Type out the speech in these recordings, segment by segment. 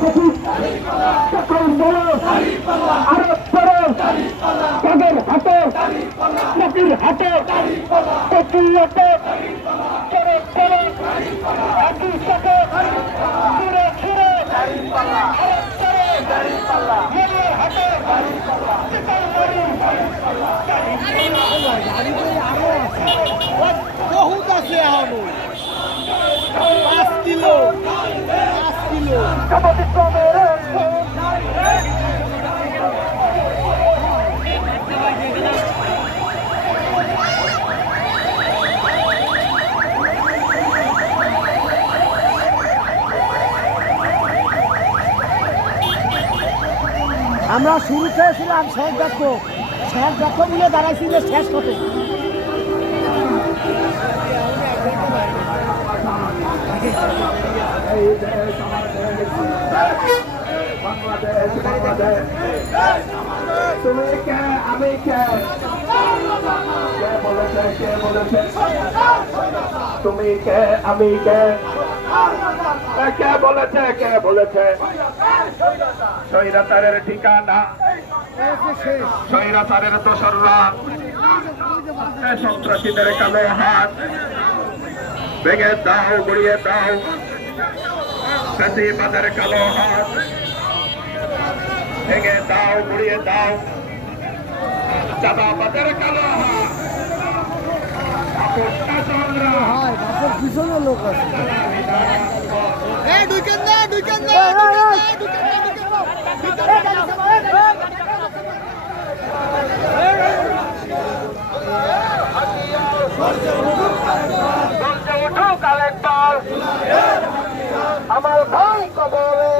দেখি সকল বড় আরব বড় কাদের হাতে নদীর হাতে প্রতিয়তে চরে চরে একই সাথে ঘুরে ঘুরে হাতে বহুত আছে এখন 5 কিলো আমরা শুরুতে ছিলাম শেষ দক্ষ মিলে দাঁড়াইছিল শেষ কত তুমি কে আমি কে বলেছে তুমি কে আমি কে বলেছে স্বৈরাচারের ঠিকানা স্বৈরাচারের দোসররা সন্ত্রাসীদের কালো হাত ভেঙে দাও গড়িয়ে দাও ফ্যাসিবাদের কালো হাত ভেঙে দাও গড়িয়ে দাও চাঁদাবাদের কালো হাত পিছনে লোক আছে আমার ভাই কবলে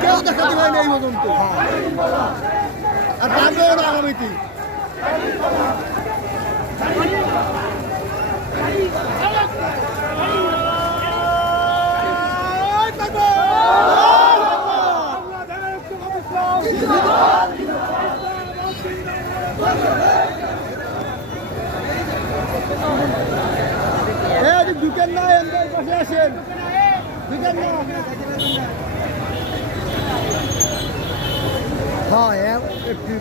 কেউ দেখাতে হয় না এই পর্যন্ত আর পারবেও না আগামীতে দুকেন না পাশে আসেন দুকেন না হ্যাঁ একটু